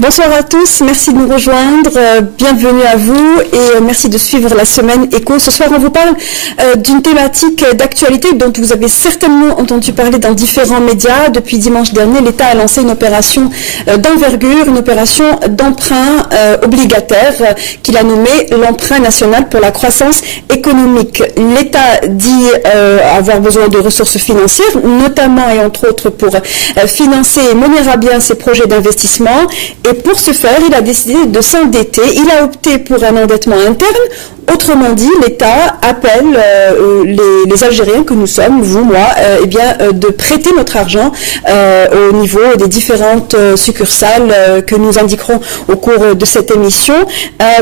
Bonsoir à tous, merci de nous rejoindre, bienvenue à vous et merci de suivre la semaine Écho. Ce soir, on vous parle d'une thématique d'actualité dont vous avez certainement entendu parler dans différents médias. Depuis dimanche dernier, l'État a lancé une opération d'envergure, une opération d'emprunt obligataire qu'il a nommée l'emprunt national pour la croissance économique. L'État dit avoir besoin de ressources financières, notamment et entre autres pour financer et mener à bien ses projets d'investissement. Et pour ce faire, il a décidé de s'endetter. Il a opté pour un endettement interne. Autrement dit, l'État appelle les Algériens que nous sommes, vous, moi, de prêter notre argent au niveau des différentes succursales que nous indiquerons au cours de cette émission.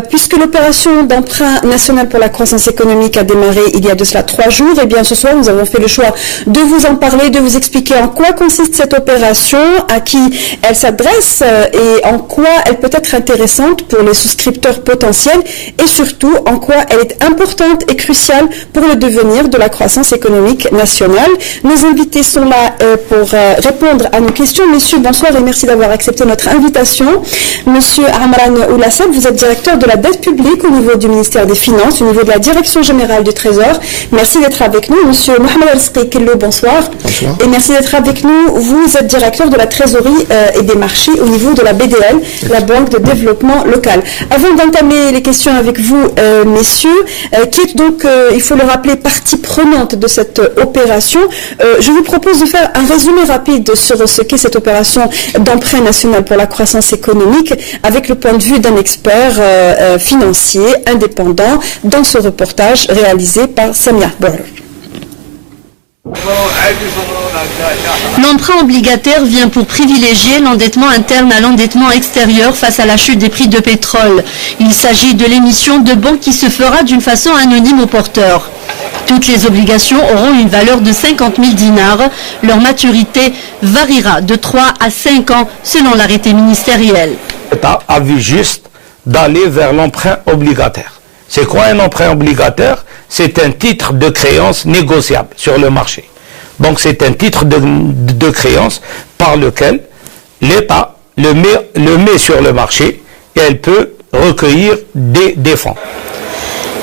Puisque l'opération d'emprunt national pour la croissance économique a démarré il y a de cela 3 jours, et bien ce soir, nous avons fait le choix de vous en parler, de vous expliquer en quoi consiste cette opération, à qui elle s'adresse et en quoi elle peut être intéressante pour les souscripteurs potentiels et surtout en quoi elle est importante et cruciale pour le devenir de la croissance économique nationale. Nos invités sont là pour répondre à nos questions. Messieurs, bonsoir et merci d'avoir accepté notre invitation. Monsieur Amran Oulassab, vous êtes directeur de la dette publique au niveau du ministère des Finances, au niveau de la Direction Générale du Trésor. Merci d'être avec nous. Monsieur Mohamed Al-Sqi Kello, bonsoir. Bonsoir. Et merci d'être avec nous. Vous êtes directeur de la trésorerie et des marchés au niveau de la BDL, la Banque de développement local. Avant d'entamer les questions avec vous, messieurs, qui est donc, il faut le rappeler, partie prenante de cette opération, je vous propose de faire un résumé rapide sur ce qu'est cette opération d'emprunt national pour la croissance économique avec le point de vue d'un expert financier indépendant dans ce reportage réalisé par Samia Bor. L'emprunt obligataire vient pour privilégier l'endettement interne à l'endettement extérieur face à la chute des prix de pétrole. Il s'agit de l'émission de bons qui se fera d'une façon anonyme aux porteurs. Toutes les obligations auront une valeur de 50 000 dinars. Leur maturité variera de 3 à 5 ans selon l'arrêté ministériel. L'État a vu juste d'aller vers l'emprunt obligataire. C'est quoi un emprunt obligataire? C'est un titre de créance négociable sur le marché. Donc c'est un titre de créance par lequel l'État le met sur le marché et elle peut recueillir des fonds.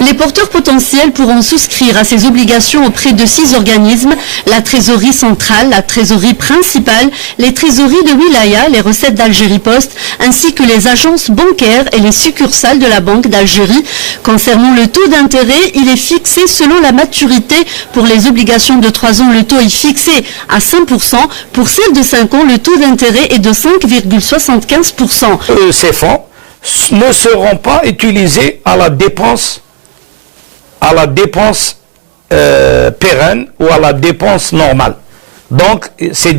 Les porteurs potentiels pourront souscrire à ces obligations auprès de 6 organismes, la trésorerie centrale, la trésorerie principale, les trésoreries de Wilaya, les recettes d'Algérie Post, ainsi que les agences bancaires et les succursales de la Banque d'Algérie. Concernant le taux d'intérêt, il est fixé selon la maturité. Pour les obligations de 3 ans, le taux est fixé à 5%. Pour celles de 5 ans, le taux d'intérêt est de 5,75%. Ces fonds ne seront pas utilisés à la dépense pérenne ou à la dépense normale. Donc, ces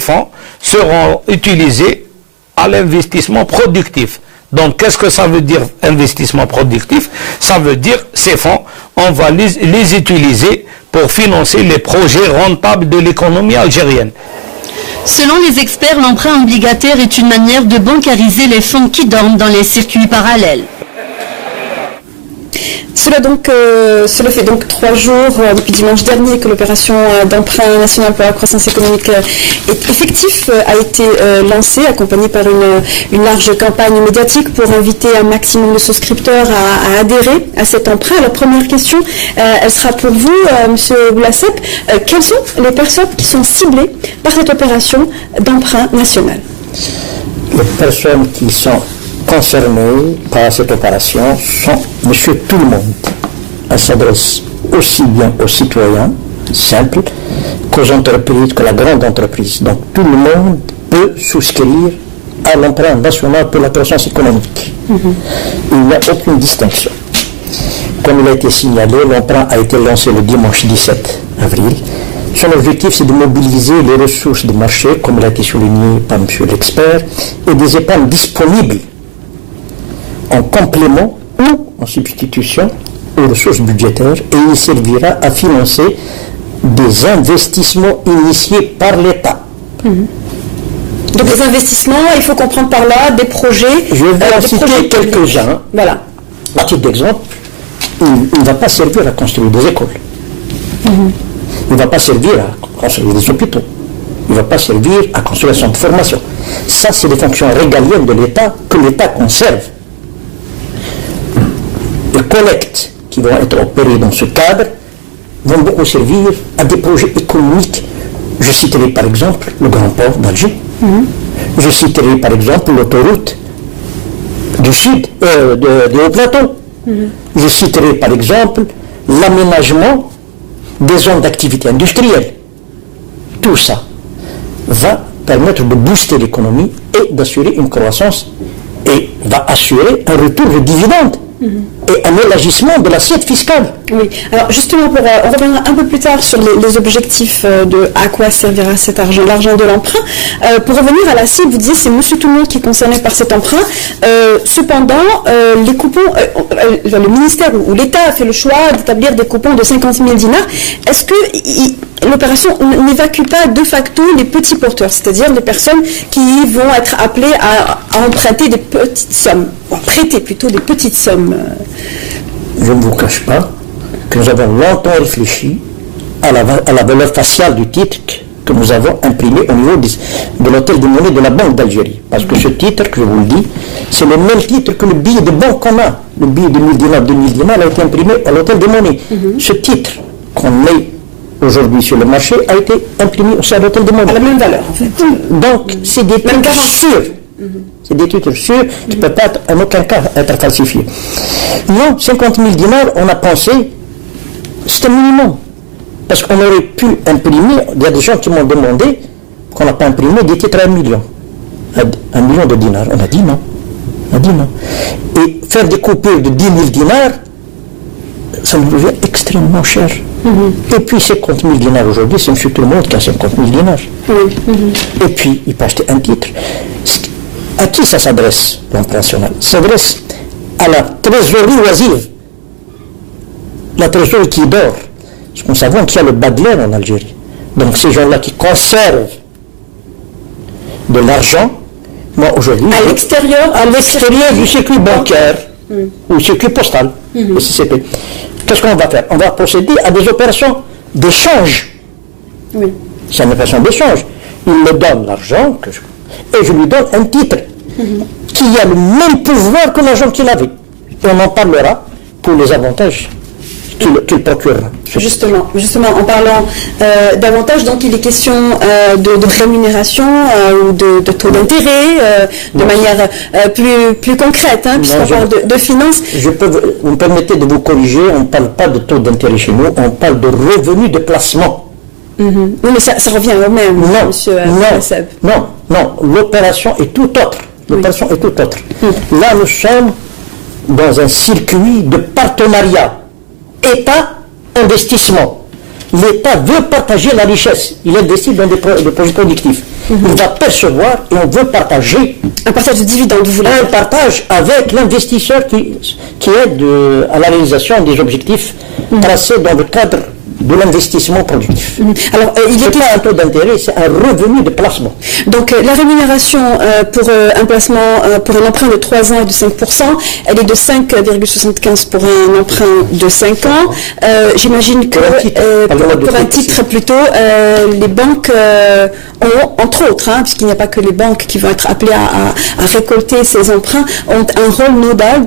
fonds seront utilisés à l'investissement productif. Donc, qu'est-ce que ça veut dire investissement productif? Ça veut dire ces fonds, on va les utiliser pour financer les projets rentables de l'économie algérienne. Selon les experts, l'emprunt obligataire est une manière de bancariser les fonds qui dorment dans les circuits parallèles. Cela fait donc 3 jours, depuis dimanche dernier, que l'opération d'emprunt national pour la croissance économique est effective, a été lancée, accompagnée par une large campagne médiatique pour inviter un maximum de souscripteurs à adhérer à cet emprunt. La première question, elle sera pour vous, Monsieur Oulassab. Quelles sont les personnes qui sont ciblées par cette opération d'emprunt national? Les personnes qui sont concernés par cette opération sont monsieur tout le monde. Elle s'adresse aussi bien aux citoyens simples qu'aux entreprises, que la grande entreprise. Donc tout le monde peut souscrire à l'emprunt national pour la croissance économique. Il n'y a aucune distinction. Comme il a été signalé, l'emprunt a été lancé le dimanche 17 avril. Son objectif, c'est de mobiliser les ressources du marché, comme il a été souligné par monsieur l'expert, et des épargnes disponibles en complément ou en substitution aux ressources budgétaires, et il servira à financer des investissements initiés par l'État. Donc des investissements, il faut comprendre par là des projets. Je vais en citer quelques-uns. Voilà. À titre d'exemple, il ne va pas servir à construire des écoles. Il ne va pas servir à construire des hôpitaux. Il ne va pas servir à construire un centre de formation. Ça, c'est des fonctions régaliennes de l'État que l'État conserve. Les collectes qui vont être opérées dans ce cadre vont beaucoup servir à des projets économiques. Je citerai par exemple le Grand Port d'Alger. Je citerai par exemple l'autoroute du Sud, des Hauts-Plateaux. Je citerai par exemple l'aménagement des zones d'activité industrielle. Tout ça va permettre de booster l'économie et d'assurer une croissance et va assurer un retour de dividendes et un élargissement de l'assiette fiscale. Oui, alors justement, on reviendra un peu plus tard sur les objectifs de à quoi servira cet argent, l'argent de l'emprunt. Pour revenir à la cible, vous disiez c'est Monsieur Tout-le-Monde qui est concerné par cet emprunt. Cependant, les coupons, le ministère ou l'État a fait le choix d'établir des coupons de 50 000 dinars. Est-ce que l'opération n'évacue pas de facto les petits porteurs, c'est-à-dire les personnes qui vont être appelées à emprunter des petites sommes, ou à prêter plutôt des petites sommes? Je ne vous cache pas que nous avons longtemps réfléchi à la valeur faciale du titre que nous avons imprimé au niveau de l'hôtel des monnaies de la Banque d'Algérie. Parce que ce titre, que je vous le dis, c'est le même titre que le billet de banque qu'on a. Le billet de 1000 dinars, 2000 dinars a été imprimé à l'hôtel des monnaies. Ce titre qu'on met aujourd'hui sur le marché a été imprimé aussi à l'hôtel des monnaies. À la même valeur, en fait. Donc, c'est des titres sûrs. C'est des titres sûrs qui ne peuvent pas en aucun cas être falsifiés. Non, 50 000 dinars, on a pensé, c'est un minimum. Parce qu'on aurait pu imprimer, il y a des gens qui m'ont demandé qu'on n'a pas imprimé des titres à 1 million. 1 million de dinars. On a dit non. On a dit non. Et faire des coupures de 10 000 dinars, ça nous revient extrêmement cher. Et puis 50 000 dinars aujourd'hui, c'est M. Tout-le-Monde qui a 50 000 dinars. Et puis, il peut acheter un titre. À qui ça s'adresse, l'emprunt national? Ça s'adresse à la trésorerie oisive. La trésorerie qui dort. Parce qu'on sait qu'il y a le bas de l'air en Algérie. Donc ces gens-là qui conservent de l'argent, moi aujourd'hui... À l'extérieur du circuit bancaire ou circuit postal, le CCP. Qu'est-ce qu'on va faire? On va procéder à des opérations d'échange. Oui. C'est une opération d'échange. Il me donne l'argent et je lui donne un titre qui a le même pouvoir que l'argent qu'il avait. Et on en parlera pour les avantages qu'il procurera. Justement, en parlant davantage, donc il est question de rémunération ou de taux d'intérêt de manière plus concrète, puisqu'on parle de finances. Vous me permettez de vous corriger, on ne parle pas de taux d'intérêt chez nous, on parle de revenus de placement. Oui, mais ça revient au même, monsieur Seb. Non, l'opération est tout autre. L'opération est tout autre. Là, nous sommes dans un circuit de partenariat. État-investissement. L'État veut partager la richesse. Il investit dans des projets productifs. Il va percevoir et on veut partager. Un partage de dividendes, vous voulez dire? Un partage avec l'investisseur qui aide à la réalisation des objectifs tracés dans le cadre de l'investissement productif. Alors, il n'est pas un taux d'intérêt, c'est un revenu de placement. Donc, la rémunération pour un placement, pour un emprunt de 3 ans est de 5%, elle est de 5,75 pour un emprunt de 5 ans. J'imagine que pour un titre plutôt, les banques ont, entre autres, puisqu'il n'y a pas que les banques qui vont être appelées à récolter ces emprunts, ont un rôle nodal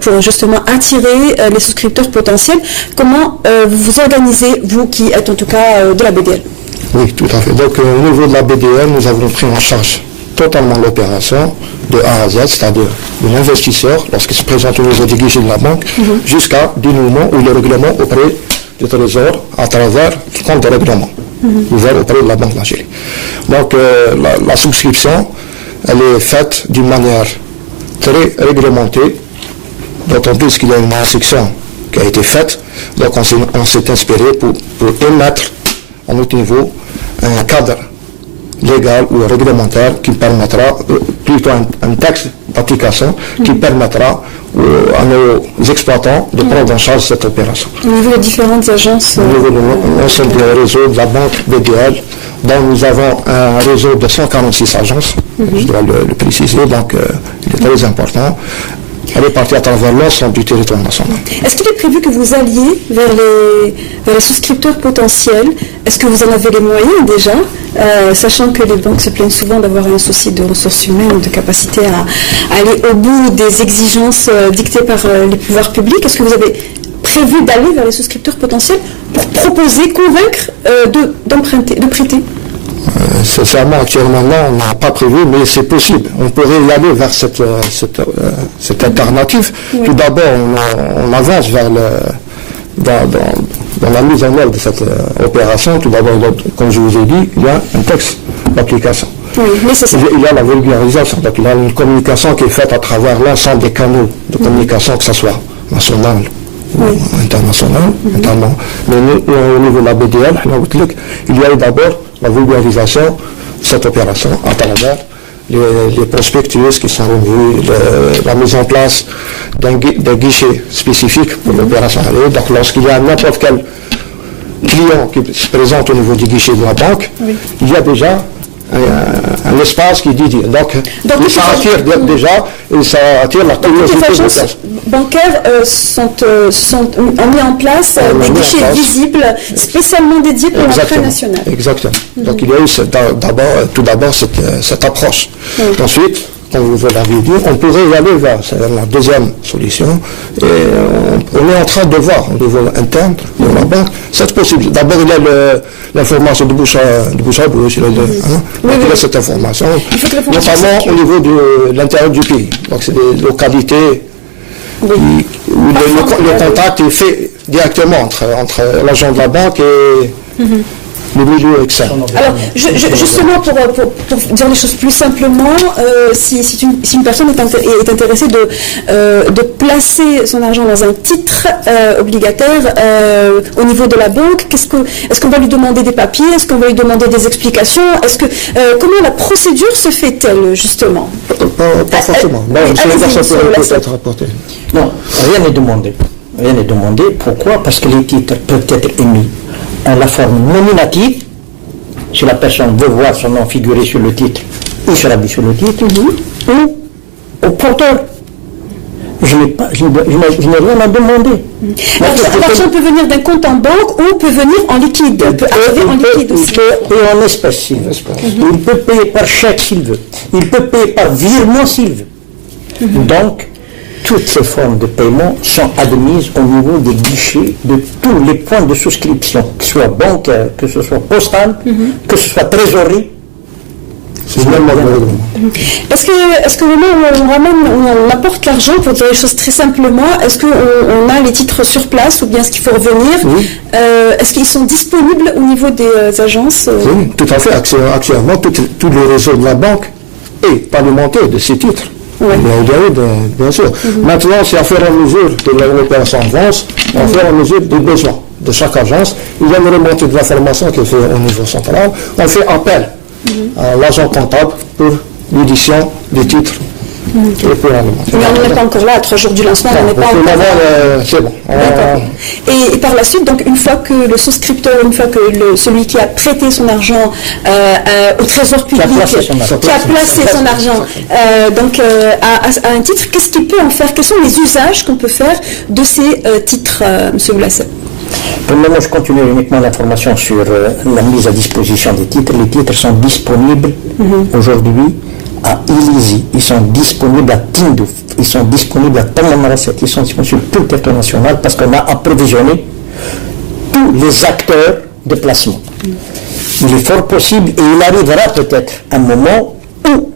pour justement attirer les souscripteurs potentiels. Comment vous vous organisez, vous qui êtes en tout cas de la BDL? Oui, tout à fait. Donc au niveau de la BDL, nous avons pris en charge totalement l'opération de A à Z, c'est-à-dire de l'investisseur, lorsqu'il se présente au niveau des guichets de la banque, jusqu'à dénouement ou le règlement auprès du Trésor à travers le compte de règlement ouvert auprès de la Banque d'Algérie. Donc la souscription, elle est faite d'une manière très réglementée, d'autant plus qu'il y a une section qui a été faite. Donc on s'est inspiré pour émettre à notre niveau un cadre légal ou réglementaire qui permettra, plutôt un texte d'application qui permettra à nos exploitants de prendre en charge cette opération. Au niveau des différentes agences Au niveau de l'ensemble du réseau de la banque BDL, dont nous avons un réseau de 146 agences, je dois le préciser, donc il est très important. Elle est partie à travers l'ensemble du territoire national. Est-ce qu'il est prévu que vous alliez vers les souscripteurs potentiels? Est-ce que vous en avez les moyens déjà, sachant que les banques se plaignent souvent d'avoir un souci de ressources humaines, de capacité à aller au bout des exigences dictées par les pouvoirs publics? Est-ce que vous avez prévu d'aller vers les souscripteurs potentiels pour proposer, convaincre d'emprunter, de prêter? Sincèrement, actuellement, non, on n'a pas prévu, mais c'est possible. On pourrait y aller vers cette alternative. Oui. Tout d'abord, on avance vers dans la mise en œuvre de cette opération. Tout d'abord, comme je vous ai dit, il y a un texte d'application. Oui, il y a la vulgarisation. Donc, il y a une communication qui est faite à travers l'ensemble des canaux de communication, que ce soit national ou international. Mais nous, au niveau de la BDL, il y a eu d'abord la vulgarisation de cette opération à travers les prospectus qui sont remis, la mise en place d'un guichet spécifique pour l'opération. Donc lorsqu'il y a n'importe quel client qui se présente au niveau du guichet de la banque, il y a déjà un espace qui est dédié. Donc ça attire déjà, et ça attire la curiosité. Les agences bancaires ont mis en place des guichets visibles spécialement dédiés pour l'emprunt national. Exactement. Donc il y a eu tout d'abord cette approche. Ensuite, comme vous l'avez dit, on pourrait y aller vers la deuxième solution. Et on est en train de voir au niveau interne de la banque cette possibilité. D'abord, il y a l'information de bouche à bouche. Il y a cette information, notamment au niveau de l'intérieur du pays. Donc, c'est des localités où le contact est fait directement entre l'agent de la banque et le milieu externe. Alors, justement, pour dire les choses plus simplement, si une personne est intéressée de placer son argent dans un titre obligataire au niveau de la banque, est-ce qu'on va lui demander des papiers? Est-ce qu'on va lui demander des explications? Comment la procédure se fait-elle, justement? Pas forcément. Peut-être rapporter. Non, rien n'est demandé. Rien n'est demandé. Pourquoi? Parce que les titres peuvent être émis en la forme nominative, si la personne veut voir son nom figurer sur le titre, il sera mis sur le titre, ou au porteur. Je n'ai rien à demander. L'argent peut venir d'un compte en banque ou peut venir en liquide. Peut arriver en liquide aussi. Il peut payer en espèces s'il veut. Il peut payer par chèque s'il veut. Il peut payer par virement s'il veut. Donc, toutes ces formes de paiement sont admises au niveau des guichets de tous les points de souscription, que ce soit bancaire, que ce soit postal, que ce soit trésorerie. Est-ce qu'au moment où on apporte l'argent, pour dire les choses très simplement, est-ce qu'on a les titres sur place ou bien est-ce qu'il faut revenir? Est-ce qu'ils sont disponibles au niveau des agences? Oui, tout à fait. Actuellement, tout le réseau de la banque est pavimenté de ces titres. Bien sûr. Maintenant, c'est à faire à mesure de l'opération avance, à faire à mesure des besoins de chaque agence. Il y a une remontée de l'information qui est faite au niveau central. On fait appel à l'agent comptable pour l'édition des titres. Mais on n'est pas encore là, à 3 jours du lancement, on n'est pas encore là. C'est bon. D'accord. Et par la suite, donc une fois que le souscripteur, une fois que celui qui a prêté son argent au trésor public, qui a placé son argent à un titre, qu'est-ce qu'il peut en faire? Quels sont les usages qu'on peut faire de ces titres, M. Boulasset? Pour le moment, je continue uniquement l'information sur la mise à disposition des titres. Les titres sont disponibles aujourd'hui à Illizi, ils sont disponibles à Tindouf, ils sont disponibles à Tamanrasset, ils sont disponibles sur tout le territoire national parce qu'on a approvisionné tous les acteurs de placement. Il est fort possible et il arrivera peut-être un moment où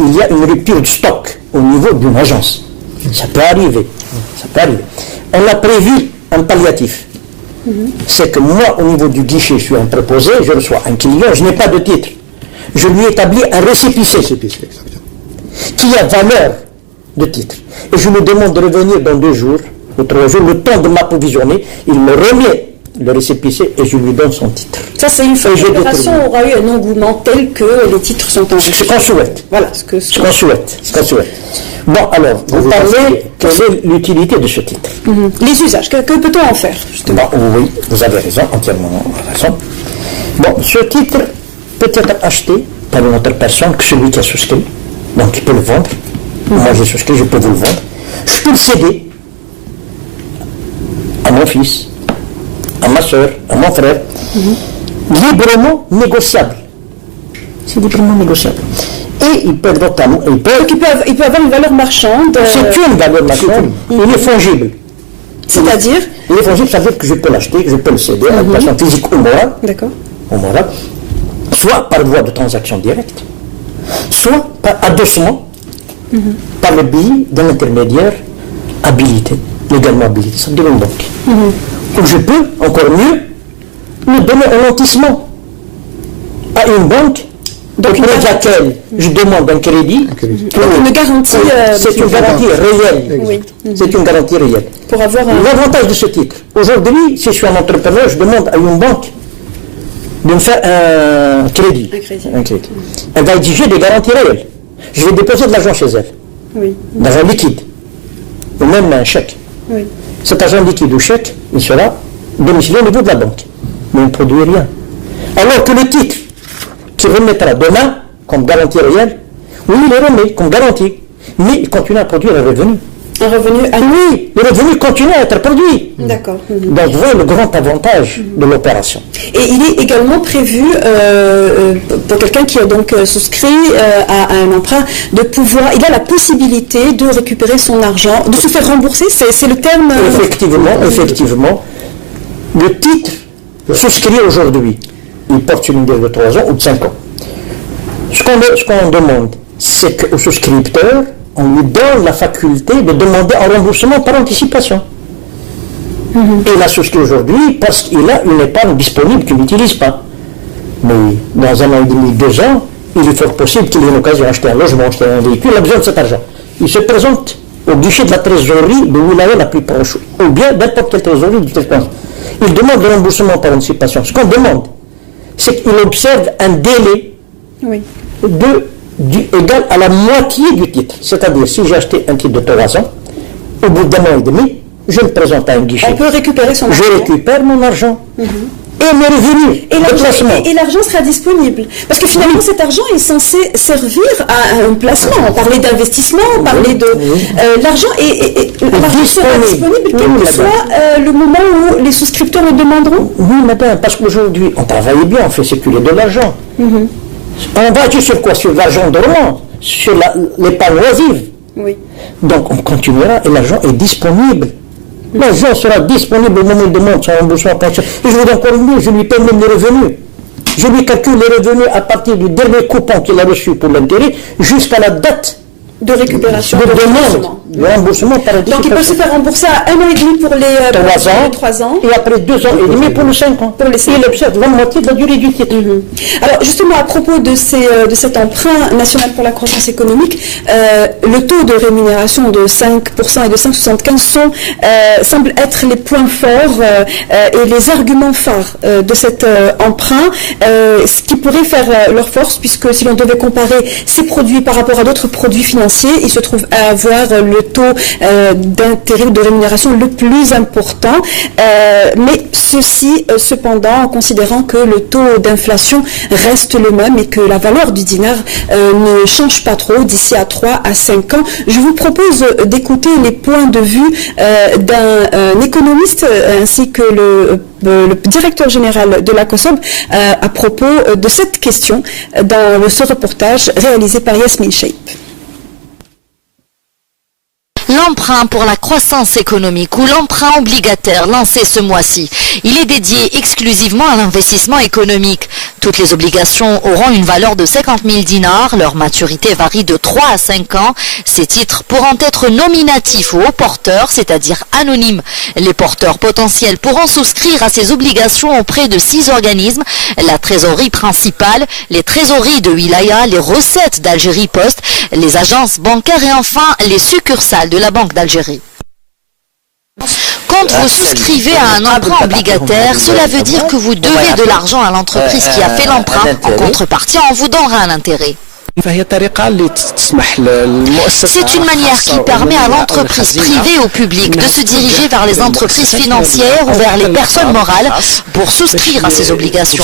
il y a une rupture de stock au niveau d'une agence. Ça peut arriver. On a prévu un palliatif. C'est que moi, au niveau du guichet, je suis un préposé, je reçois un client, je n'ai pas de titre. Je lui établis un récépissé qui a valeur de titre. Et je lui demande de revenir dans 2 jours ou 3 jours, le temps de m'approvisionner. Il me remet le récépissé et je lui donne son titre. Ça, c'est une fois que l'opération aura eu un engouement tel que les titres sont en jeu. Ce qu'on souhaite. Voilà, ce qu'on souhaite. Bon, alors, vous parlez, quelle est l'utilité de ce titre? Les usages, que peut-on en faire, justement? Oui, vous avez raison, entièrement raison. Bon, ce titre peut être acheté par une autre personne que celui qui a souscrit. Donc, il peut le vendre. Moi, j'ai souscrit, je peux vous le vendre. Je peux le céder à mon fils, à ma soeur, à mon frère, librement négociable. C'est librement négociable. Et il peut notamment... Donc il peut avoir une valeur marchande. C'est une valeur marchande. Il est fongible. C'est-à-dire Il est fongible, ça veut dire que je peux l'acheter, que je peux le céder à une personne physique ou morale. D'accord. Ou morale. Soit par voie de transaction directe, soit par adossement, par le biais d'un intermédiaire habilité, légalement habilité, ça veut dire une banque. Ou je peux, encore mieux, me donner un lotissement à une banque auprès de laquelle je demande un crédit. Donc une garantie. C'est une garantie réelle. Oui. C'est une garantie réelle. Pour avoir L'avantage de ce titre, aujourd'hui, si je suis un entrepreneur, je demande à une banque de me faire un crédit. Un crédit. Elle va exiger des garanties réelles. Je vais déposer de l'argent chez elle, Oui. d'argent liquide, ou même un chèque. Oui. Cet argent liquide ou chèque, il sera domicilié au niveau de la banque. Mais il ne produit rien. Alors que le titre qui remettra demain comme garantie réelle, oui, il est remis comme garantie, mais il continue à produire un revenu. Un revenu Oui, le revenu continue à être produit. D'accord. Donc, vous voyez le grand avantage de l'opération. Et il est également prévu, pour quelqu'un qui a donc souscrit à un emprunt, de pouvoir, il a la possibilité de récupérer son argent, de se faire rembourser, c'est le terme... Effectivement, le titre souscrit aujourd'hui, il porte une durée de 3 ans ou de 5 ans. Ce qu'on demande, c'est qu'au souscripteur, on lui donne la faculté de demander un remboursement par anticipation. Et il a souscrit aujourd'hui parce qu'il a une épargne disponible qu'il n'utilise pas. Mais dans 1 an et demi, 2 ans, il est fort possible qu'il ait une occasion d'acheter un logement, acheter un véhicule, il a besoin de cet argent. Il se présente au guichet de la trésorerie de wilaya la plus proche, ou bien n'importe quelle trésorerie du territoire. Il demande le remboursement par anticipation. Ce qu'on demande, c'est qu'il observe un délai égal à la moitié du titre. C'est-à-dire, si j'ai acheté un titre de 3 ans, au bout d'1 an et demi, je le présente à un guichet. On peut récupérer son argent. Je récupère mon argent. Et mes revenus. Et l'argent sera disponible. Parce que finalement, cet argent est censé servir à un placement. On parlait d'investissement, on parlait de... l'argent sera disponible quel que soit le moment où les souscripteurs le demanderont. Oui, madame, parce qu'aujourd'hui, on travaille bien, on fait circuler de l'argent. On va sur quoi? Sur l'argent dormant, sur l'épargne loisive. Oui. Donc on continuera et l'argent est disponible. L'argent sera disponible au moment où il demande son remboursement pension. Et je vous dis encore mieux, je lui paie même les revenus. Je lui calcule les revenus à partir du dernier coupon qu'il a reçu pour l'intérêt jusqu'à la date de récupération, de remboursement par anticipation. Donc il peut se faire rembourser à 1 an et demi pour les 3 ans. Et après 2 ans et demi pour les 5 ans. Il observe la moitié de la durée du titre. Alors justement, à propos de cet emprunt national pour la croissance économique, le taux de rémunération de 5% et de 5,75 semblent être les points forts et les arguments phares de cet emprunt, ce qui pourrait faire leur force, puisque si l'on devait comparer ces produits par rapport à d'autres produits financiers, il se trouve à avoir le taux d'intérêt ou de rémunération le plus important, mais ceci cependant en considérant que le taux d'inflation reste le même et que la valeur du dinar ne change pas trop d'ici à 3 à 5 ans. Je vous propose d'écouter les points de vue d'un économiste ainsi que le directeur général de la COSOB à propos de cette question dans ce reportage réalisé par Yasmine Sheip. L'emprunt pour la croissance économique ou l'emprunt obligataire lancé ce mois-ci, il est dédié exclusivement à l'investissement économique. Toutes les obligations auront une valeur de 50 000 dinars. Leur maturité varie de 3 à 5 ans. Ces titres pourront être nominatifs ou aux porteurs, c'est-à-dire anonymes. Les porteurs potentiels pourront souscrire à ces obligations auprès de 6 organismes: la trésorerie principale, les trésoreries de wilaya, les recettes d'Algérie Post, les agences bancaires et enfin les succursales de la Banque d'Algérie. Quand vous souscrivez à un emprunt obligataire, cela veut dire que vous devez de l'argent à l'entreprise qui a fait l'emprunt. En contrepartie, on vous donnera un intérêt. C'est une manière qui permet à l'entreprise privée ou publique de se diriger vers les entreprises financières ou vers les personnes morales pour souscrire à ces obligations.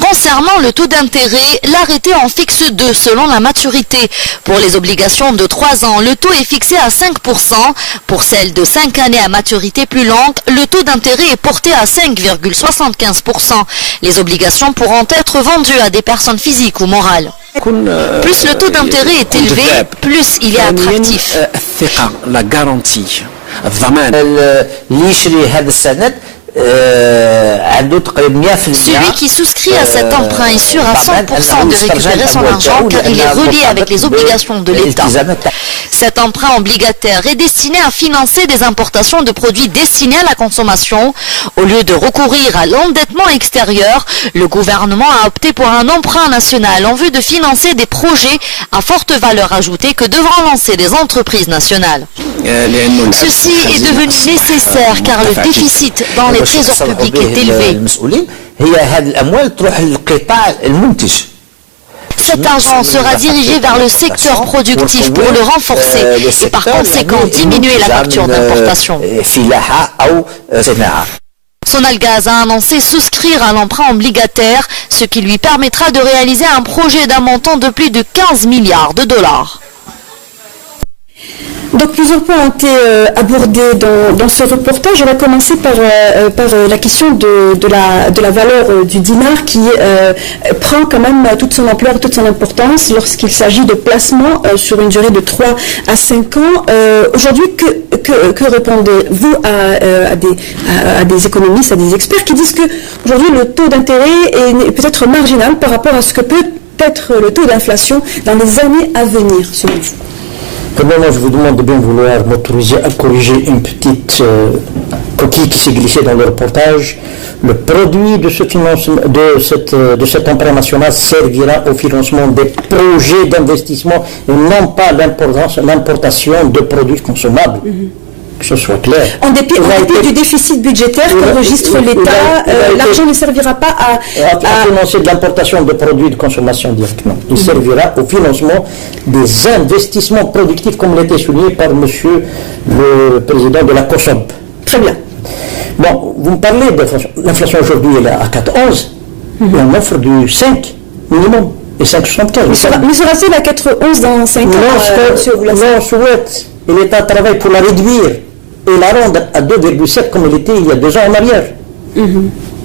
Concernant le taux d'intérêt, l'arrêté en fixe 2 selon la maturité. Pour les obligations de 3 ans, le taux est fixé à 5%. Pour celles de 5 années à maturité plus longue, le taux d'intérêt est porté à 5,75%. Les obligations pourront être vendues à des personnes physiques ou morales. Plus le taux d'intérêt est élevé, plus il est attractif. La garantie. Celui qui souscrit à cet emprunt est sûr à 100% de récupérer son argent car il est relié avec les obligations de l'État. Cet emprunt obligataire est destiné à financer des importations de produits destinés à la consommation. Au lieu de recourir à l'endettement extérieur, le gouvernement a opté pour un emprunt national en vue de financer des projets à forte valeur ajoutée que devront lancer des entreprises nationales. Ceci est devenu nécessaire car le déficit dans les trésors publics est élevé. Cet argent sera dirigé vers le secteur productif pour le renforcer et par conséquent diminuer la facture d'importation. Sonalgaz a annoncé souscrire à l'emprunt obligataire, ce qui lui permettra de réaliser un projet d'un montant de plus de 15 milliards de dollars. Donc plusieurs points ont été abordés dans ce reportage. On va commencer par la question de la valeur du dinar qui prend quand même toute son ampleur, toute son importance lorsqu'il s'agit de placements sur une durée de 3 à 5 ans. Aujourd'hui, que répondez-vous à des économistes, à des experts qui disent que aujourd'hui le taux d'intérêt est peut-être marginal par rapport à ce que peut être le taux d'inflation dans les années à venir, selon vous? Premièrement, je vous demande de bien vouloir m'autoriser à corriger une petite coquille qui s'est glissée dans le reportage. Le produit de cet emprunt national servira au financement des projets d'investissement et non pas l'importation de produits consommables. Que ce soit clair. En dépit du déficit budgétaire qu'enregistre l'État, l'argent ne servira pas à financer de l'importation de produits de consommation directement. Il servira au financement des investissements productifs, comme l'a été souligné par monsieur le président de la COSOB. Très bien. Bon, vous me parlez d'inflation. L'inflation aujourd'hui, elle est à 4,11. Et on offre du 5 minimum. Et 5,75. Mais sera-t-il à 4,11 dans 5 ans, monsieur Oulassane? Non, souhaite. Et l'État travaille pour la réduire et la rendre à 2,7 comme elle était il y a 2 ans en arrière.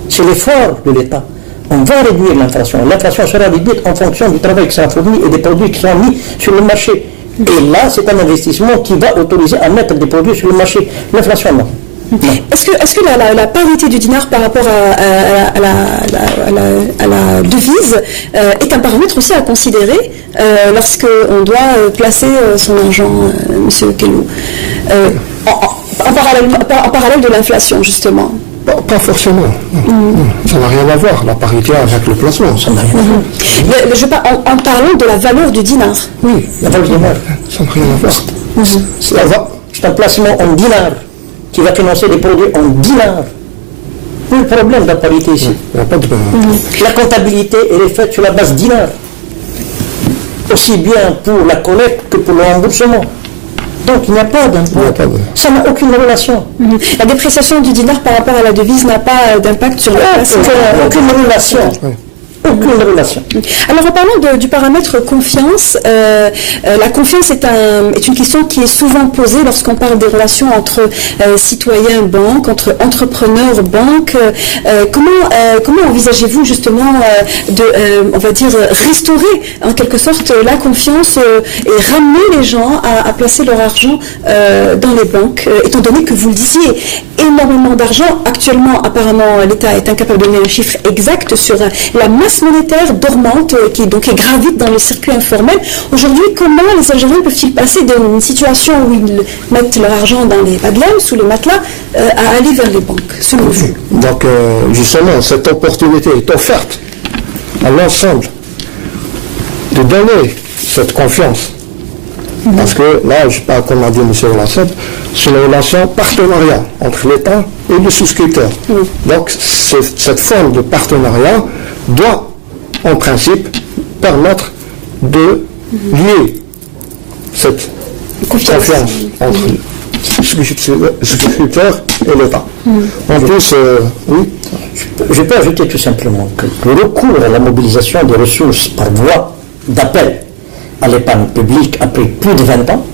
C'est l'effort de l'État. On va réduire l'inflation. L'inflation sera réduite en fonction du travail qui sera fourni et des produits qui sont mis sur le marché. Et là, c'est un investissement qui va autoriser à mettre des produits sur le marché. L'inflation, non. Est-ce que la parité du dinar par rapport à la devise est un paramètre aussi à considérer lorsqu'on doit placer son argent, monsieur Kellou, en parallèle de l'inflation, justement? Pas forcément. Non. Ça n'a rien à voir, la parité avec le placement. Ça n'a rien à voir. Je parle en parlant de la valeur du dinar. Oui, la valeur du dinar. Ça n'a rien à voir. C'est un placement en dinar qui va financer des produits en dinars. Où est le problème de la parité ici? Il n'y a pas de... La comptabilité, elle est faite sur la base dinars. Aussi bien pour la collecte que pour le remboursement. Donc il n'y a pas d'impact. Ça n'a aucune relation. La dépréciation du dinar par rapport à la devise n'a pas d'impact sur le placement. Aucune relation. Aucune relation. Alors en parlant du paramètre confiance, la confiance est une question qui est souvent posée lorsqu'on parle des relations entre citoyens-banques, entre entrepreneurs-banques. Comment envisagez-vous justement on va dire, restaurer en quelque sorte la confiance et ramener les gens à placer leur argent dans les banques, étant donné que vous le disiez, énormément d'argent. Actuellement, apparemment, l'État est incapable de donner un chiffre exact sur la masse monétaire dormante qui donc est gravite dans le circuit informel. Aujourd'hui, comment les Algériens peuvent-ils passer d'une situation où ils mettent leur argent dans les badlams, sous les matelas, à aller vers les banques, selon vous? Donc, justement, cette opportunité est offerte à l'ensemble de donner cette confiance. Parce que là, je parle, comme a dit M. Oulassane, c'est une relation partenariat entre l'État et le souscripteur. Donc, cette forme de partenariat doit en principe, permettre de lier cette confiance entre le souscripteur et l'État. En plus, oui. Je peux ajouter tout simplement que le recours à la mobilisation des ressources par voie d'appel à l'épargne publique après plus de 20 ans,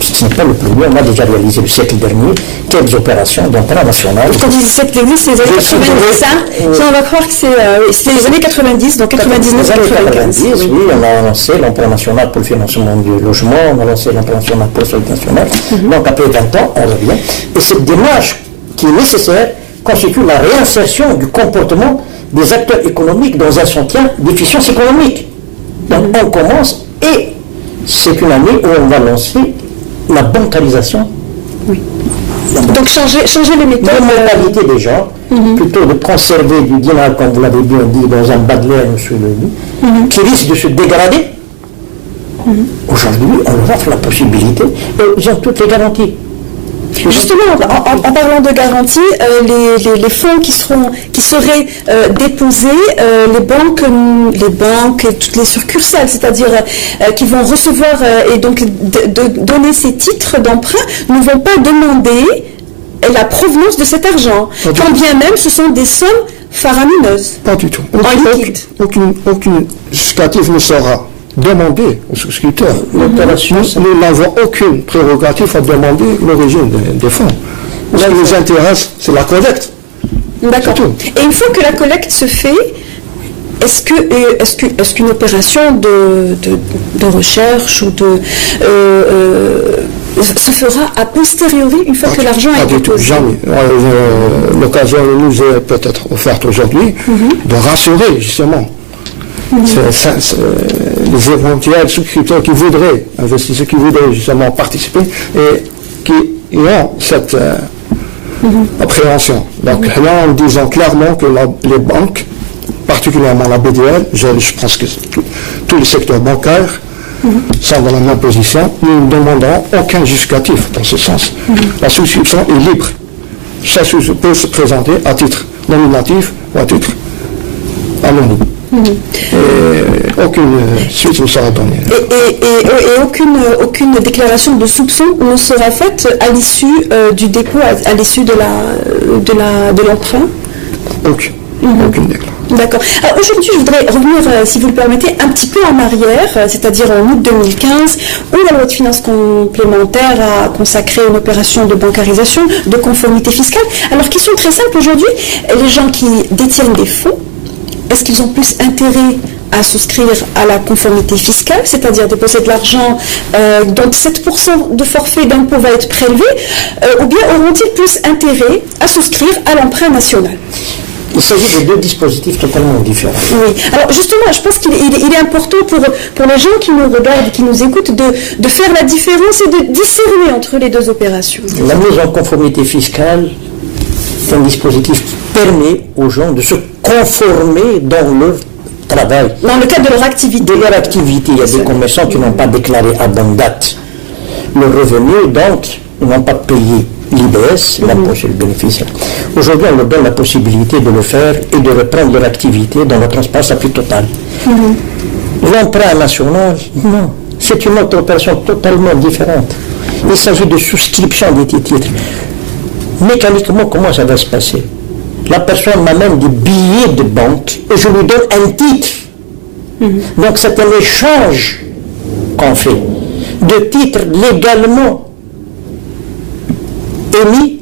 ce n'est pas le premier. On a déjà réalisé le siècle dernier quelques opérations d'emprunt national. Quand il dit siècle dernier, c'est les années 90, on va croire que c'est les années 90, donc 99, 90, oui, on a lancé l'emprunt national pour le financement du logement, on a lancé l'emprunt national pour le solde national. Donc après 20 ans, on revient. Et cette démarche qui est nécessaire constitue la réinsertion du comportement des acteurs économiques dans un soutien d'efficience économique. Donc on commence, et c'est une année où on va lancer la bancarisation. Oui. Donc changer les méthodes. La mentalité des gens, plutôt de conserver du dinar, comme vous l'avez bien dit, dans un bas de laine ou sous le lit, qui risque de se dégrader. Aujourd'hui, on leur offre la possibilité, et ils ont toutes les garanties. Justement, en parlant de garantie, les fonds qui seraient déposés, les banques et toutes les succursales, c'est-à-dire qui vont recevoir et donc donner ces titres d'emprunt, ne vont pas demander la provenance de cet argent, quand bien même ce sont des sommes faramineuses. Pas du tout. Aucune justificatif ne sera demandé aux souscripteurs. Nous n'avons aucune prérogative à demander l'origine des fonds. Ce qui nous intéresse, c'est la collecte. D'accord. Et une fois que la collecte se fait, est-ce qu'une opération de recherche ou se fera a posteriori une fois que l'argent a été déposé? Jamais. L'occasion nous est peut-être offerte aujourd'hui de rassurer justement les éventuels souscripteurs qui voudraient investir, qui voudraient justement participer et qui ont cette appréhension. Donc là, en disant clairement que les banques, particulièrement la BDL, je pense que tous les secteurs bancaires sont dans la même position, nous ne demandons aucun justificatif dans ce sens. La souscription est libre. Ça peut se présenter à titre nominatif ou à titre anonyme. Et aucune suite ne sera donnée. Et aucune déclaration de soupçon ne sera faite à l'issue du dépôt, à l'issue de l'emprunt? Aucune déclaration. D'accord. Alors aujourd'hui, je voudrais revenir, si vous le permettez, un petit peu en arrière, c'est-à-dire en août 2015, où la loi de finances complémentaire a consacré une opération de bancarisation, de conformité fiscale. Alors, question très simple aujourd'hui, les gens qui détiennent des fonds, est-ce qu'ils ont plus intérêt à souscrire à la conformité fiscale, c'est-à-dire déposer de l'argent dont 7% de forfait d'impôt va être prélevé, ou bien auront-ils plus intérêt à souscrire à l'emprunt national? Il s'agit de deux dispositifs totalement différents. Oui. Alors justement, je pense qu'il est important pour les gens qui nous regardent, qui nous écoutent, de faire la différence et de discerner entre les deux opérations. La mise en conformité fiscale est un dispositif qui permet aux gens de se conformer dans leur travail. Dans le cadre de leur activité. Il y a des commerçants qui n'ont pas déclaré à bonne date le revenu, donc ils n'ont pas payé l'IBS, l'impôt sur le bénéfice. Aujourd'hui, on leur donne la possibilité de le faire et de reprendre leur activité dans la transparence la plus totale. L'emprunt national, non. C'est une autre opération totalement différente. Il s'agit de souscription des titres. Mécaniquement, comment ça va se passer? La personne m'amène des billets de banque et je lui donne un titre. Donc c'est un échange qu'on fait de titres légalement émis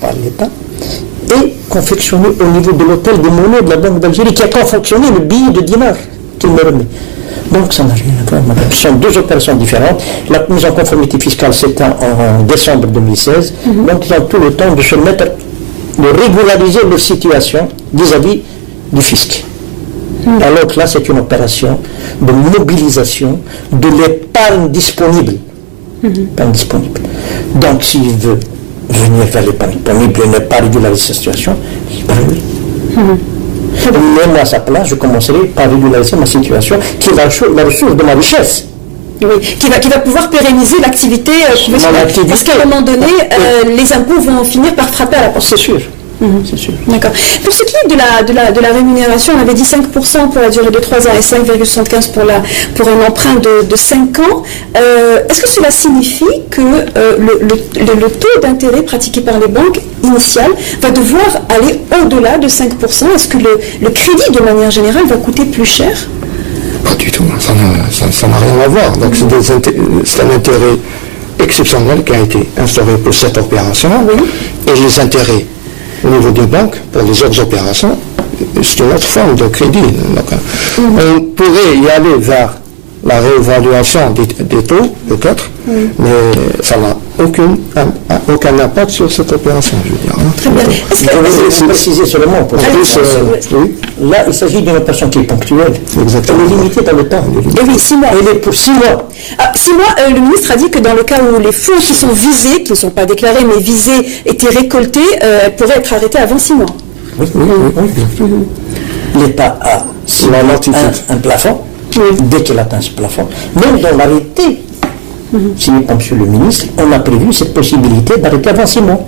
par l'État et confectionné au niveau de l'hôtel des monnaies de la Banque d'Algérie qui a confectionné le billet de dinar qu'il me remet. Donc ça n'a rien à voir, madame. Ce sont deux opérations différentes. La mise en conformité fiscale s'éteint en décembre 2016. Donc ils ont tout le temps de se mettre, de régulariser leur situation vis-à-vis du fisc. Alors que là, c'est une opération de mobilisation de l'épargne disponible. Donc s'il veut venir vers l'épargne disponible et ne pas régulariser sa situation, il va lui. Même à sa place, je commencerai par régulariser ma situation, qui est la ressource de ma richesse. Oui, qui va pouvoir pérenniser l'activité, parce qu'à un moment donné, les impôts vont finir par frapper à la porte. C'est sûr. C'est sûr. D'accord. Pour ce qui est de la rémunération, on avait dit 5% pour la durée de 3 ans et 5,75 pour un emprunt de 5 ans. Est-ce que cela signifie que le taux d'intérêt pratiqué par les banques initiales va devoir aller au-delà de 5%? Est-ce que le crédit, de manière générale, va coûter plus cher? Pas du tout, ça n'a rien à voir. Donc c'est un intérêt exceptionnel qui a été instauré pour cette opération. Oui. Et les intérêts au niveau des banques, pour les autres opérations, c'est une autre forme de crédit. Donc, on pourrait y aller vers la réévaluation des taux, peut-être, mais ça n'a aucun impact sur cette opération, je veux dire. Très bien. Je voulais préciser seulement, pour là, il s'agit d'une opération qui est ponctuelle. Exactement. Elle est limitée dans le temps. Et oui, 6 mois. Elle est pour 6 mois. 6 mois, le ministre a dit que dans le cas où les fonds qui sont visés, qui ne sont pas déclarés, mais visés, étaient récoltés, pourraient être arrêtés avant 6 mois. Oui. L'État a un plafond. Dès qu'il atteint ce plafond, même dans l'arrêté signé par M. le ministre, on a prévu cette possibilité d'arrêter avant 6 mois.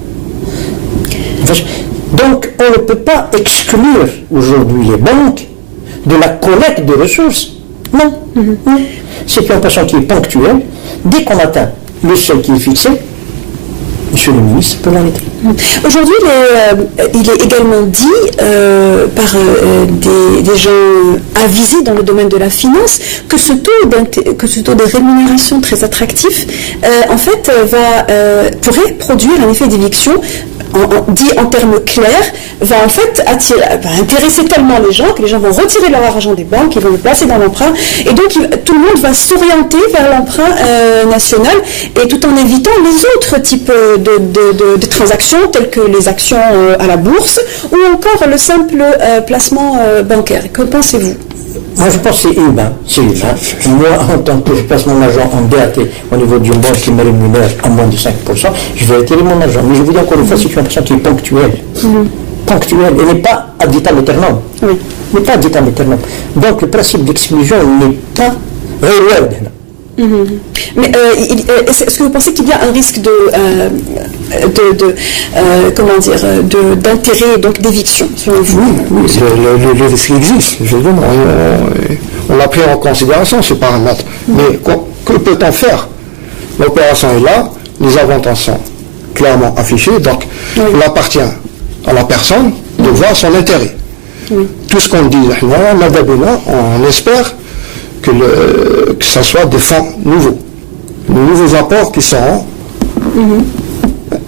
Donc, on ne peut pas exclure aujourd'hui les banques de la collecte de ressources. Non. C'est une opération qui est ponctuelle. Dès qu'on atteint le seuil qui est fixé, Monsieur le ministre peut l'arrêter. Aujourd'hui, il est également dit par des gens avisés dans le domaine de la finance que ce taux de rémunération très attractif, en fait, pourrait produire un effet d'éviction. Dit en termes clairs, va en fait intéresser tellement les gens que les gens vont retirer leur argent des banques, ils vont le placer dans l'emprunt, et donc tout le monde va s'orienter vers l'emprunt national, et tout en évitant les autres types de transactions, telles que les actions à la bourse, ou encore le simple placement bancaire. Que pensez-vous? Moi, je pense que c'est humain. Moi, en tant que je place mon argent en DAT au niveau d'une banque qui me rémunère à moins de 5%, je vais retirer mon argent. Mais je vous dis encore une fois, c'est une opération qui est ponctuelle. Ponctuelle. Elle n'est pas ad vitam aeternam. Oui. Elle n'est pas ad vitam aeternam. Donc, le principe d'exclusion n'est pas réel. Mais est-ce que vous pensez qu'il y a un risque d'intérêt, donc d'éviction, selon vous? Oui, le risque existe. On l'a pris en considération, ce paramètre. Mais que peut-on faire? L'opération est là, les avantages sont clairement affichés, donc il appartient à la personne de voir son intérêt. Tout ce qu'on dit, on espère que ce soit des fonds nouveaux, de nouveaux apports qui seront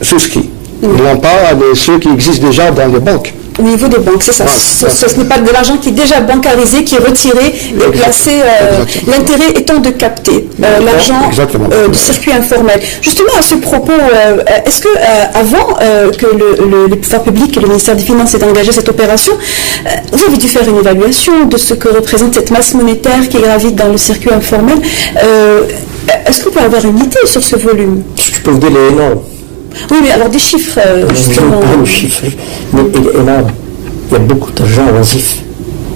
souscrits. Non pas ceux qui existent déjà dans les banques. Au niveau des banques, c'est ça. Ce n'est pas de l'argent qui est déjà bancarisé, qui est retiré et placé, l'intérêt étant de capter l'argent du circuit informel. Justement, à ce propos, est-ce que avant que les pouvoirs publics et le ministère des Finances aient engagé cette opération, vous avez dû faire une évaluation de ce que représente cette masse monétaire qui gravite dans le circuit informel. Est-ce que vous pouvez avoir une idée sur ce volume? Je peux vous dire, il est énorme. Oui, mais alors des chiffres, justement. Je ne sais pas chiffres, mais il est énorme. Il y a beaucoup d'argent oisif.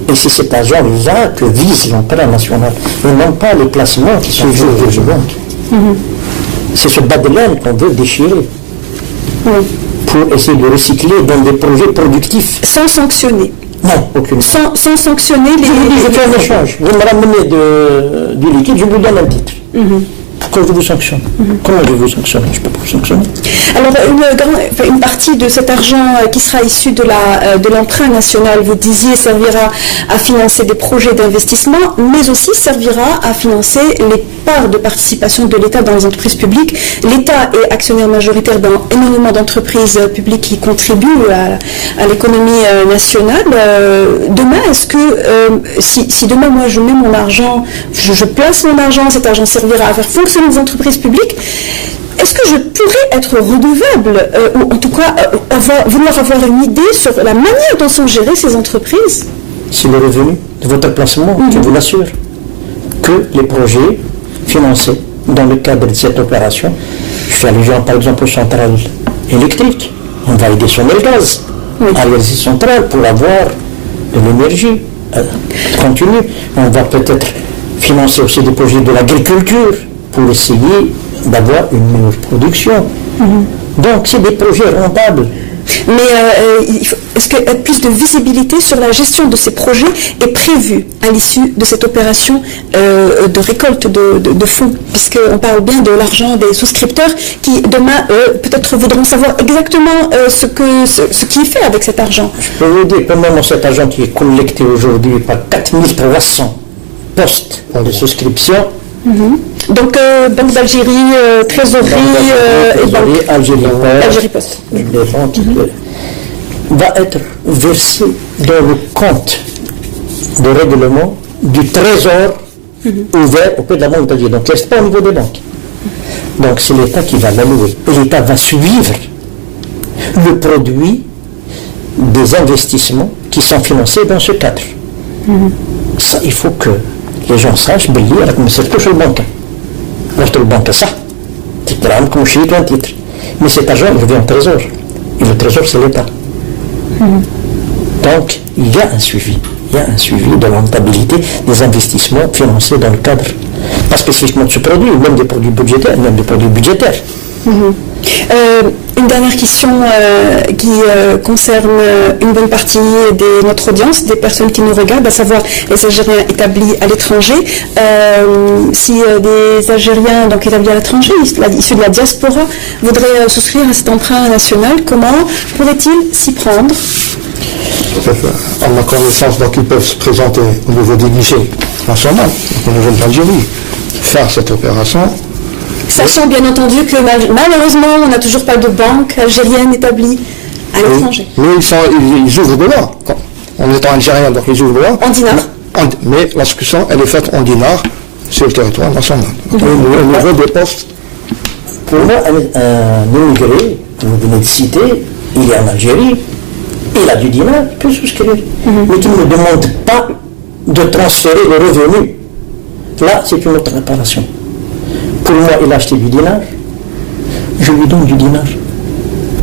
Et c'est cet argent-là que vise l'emprunt national, et non pas les placements qui sont faits dans les banques. C'est ce bas de laine qu'on veut déchirer pour essayer de recycler dans des projets productifs. Sans sanctionner. Non, aucune. Sans sanctionner les... Je fais un échange. Vous me ramenez du liquide, je vous donne un titre. Pourquoi je vous sanctionne? Comment je vous sanctionne? Je ne peux pas vous sanctionner. Alors, une partie de cet argent qui sera issu de l'emprunt national, vous disiez, servira à financer des projets d'investissement, mais aussi servira à financer les parts de participation de l'État dans les entreprises publiques. L'État est actionnaire majoritaire dans énormément d'entreprises publiques qui contribuent à l'économie nationale. Demain, est-ce que si demain, moi, je mets mon argent, je place mon argent, cet argent servira à faire fonctionner les entreprises publiques, est-ce que je pourrais être redevable, ou en tout cas vouloir avoir une idée sur la manière dont sont gérées ces entreprises? C'est le revenu de votre placement, je vous l'assure, que les projets financés dans le cadre de cette opération, je fais allusion par exemple aux centrales électriques, on va aider sur le gaz, à les centrales pour avoir de l'énergie continue, on va peut-être financer aussi des projets de l'agriculture, pour essayer d'avoir une meilleure production. Donc, c'est des projets rentables. Mais est-ce que plus de visibilité sur la gestion de ces projets est prévue à l'issue de cette opération de récolte de fonds, puisqu'on parle bien de l'argent des souscripteurs qui demain peut-être voudront savoir exactement ce qui est fait avec cet argent. Je peux vous dire, premièrement, cet argent qui est collecté aujourd'hui par 4300 postes de souscription. Donc, Banque d'Algérie, Trésorerie et Banque Algérie Post. Va être versé dans le compte de règlement du Trésor ouvert auprès de la Banque d'Algérie. Donc, ce n'est pas au niveau des banques. Donc, c'est l'État qui va l'allouer. Et l'État va suivre le produit des investissements qui sont financés dans ce cadre. Ça, il faut que les gens sachent, mais c'est tout sur le banque. Le banque, ça. C'est comme chez un titre. Mais cet argent, il revient au Trésor. Et le Trésor, c'est l'État. Donc, il y a un suivi. Il y a un suivi de la rentabilité des investissements financés dans le cadre, pas spécifiquement de ce produit, même des produits budgétaires, même des produits budgétaires. Une dernière question qui concerne une bonne partie de notre audience, des personnes qui nous regardent, à savoir les Algériens établis à l'étranger. Si des Algériens donc établis à l'étranger, issus de la diaspora, voudraient souscrire à cet emprunt national, comment pourraient-ils s'y prendre? À ma connaissance, donc ils peuvent se présenter au niveau des guichets nationaux, au niveau de l'Algérie, faire cette opération. Sachant bien entendu que malheureusement, on n'a toujours pas de banque algérienne établie à l'étranger. Mais ils ouvrent de là. En étant algérien, donc ils ouvrent de là. En dinar. Mais l'inscription, elle est faite en dinar sur le territoire national. Au niveau des postes. Pour moi, un immigré, que vous venez de citer, il est en Algérie, il a du dinar, il peut souscrire. Mais qui ne demande pas de transférer le revenu. Là, c'est une autre réparation. Pour moi, il a acheté du dinar, je lui donne du dinar.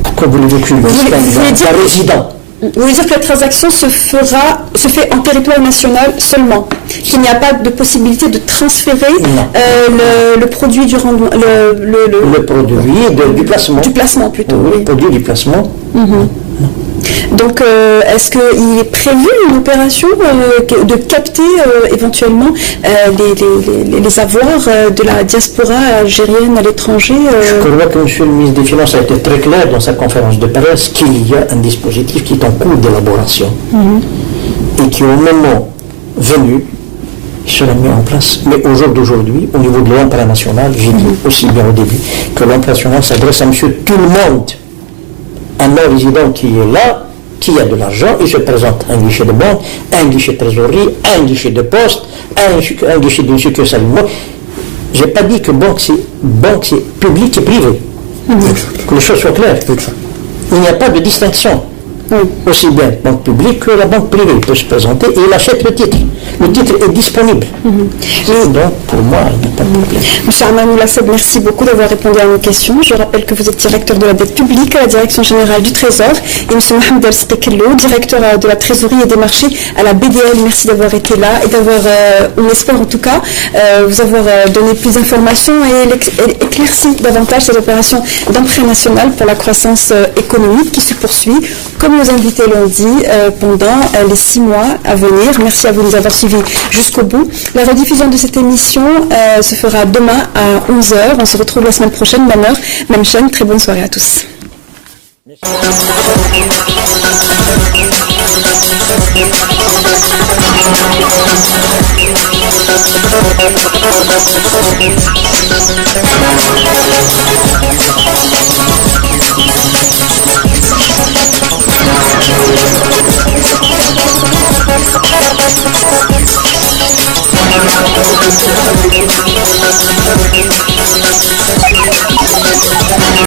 Pourquoi voulez-vous que je lui distingue un résident? Vous voulez dire que la transaction se fait en territoire national seulement, qu'il n'y a pas de possibilité de transférer le produit du rendement, le produit du placement. Du placement plutôt. Oui. Le produit du placement. Non. Donc, est-ce qu'il est prévu une opération de capter éventuellement les avoirs de la diaspora algérienne à l'étranger Je crois que M. le ministre des Finances a été très clair dans sa conférence de presse qu'il y a un dispositif qui est en cours d'élaboration et qui, au moment venu, sera mis en place. Mais au jour d'aujourd'hui, au niveau de l'emprunt national, j'ai dit aussi bien au début que l'emprunt national s'adresse à M. tout le monde. Un non-résident qui est là, qui a de l'argent, il se présente un guichet de banque, un guichet de trésorerie, un guichet de poste, un guichet d'une succursale. Je n'ai pas dit que banque c'est public et privé. Que les choses soient claires. Il n'y a pas de distinction. Aussi bien banque publique que la banque privée. Il peut se présenter et il achète le titre. Le titre est disponible. Donc, pour moi, il n'y a pas de problème. Monsieur Armanou Lasseb, merci beaucoup d'avoir répondu à nos questions. Je rappelle que vous êtes directeur de la dette publique à la Direction générale du Trésor et monsieur Mohamed El-Stekello, directeur de la trésorerie et des marchés à la BDL. Merci d'avoir été là et d'avoir, on espère en tout cas, vous avoir donné plus d'informations et éclairci davantage cette opération d'emprunt national pour la croissance économique qui se poursuit, comme nos invités l'ont dit, pendant les 6 mois à venir. Merci à vous de nous avoir suivis jusqu'au bout. La rediffusion de cette émission se fera demain à 11h. On se retrouve la semaine prochaine, même heure, même chaîne. Très bonne soirée à tous. Thank you.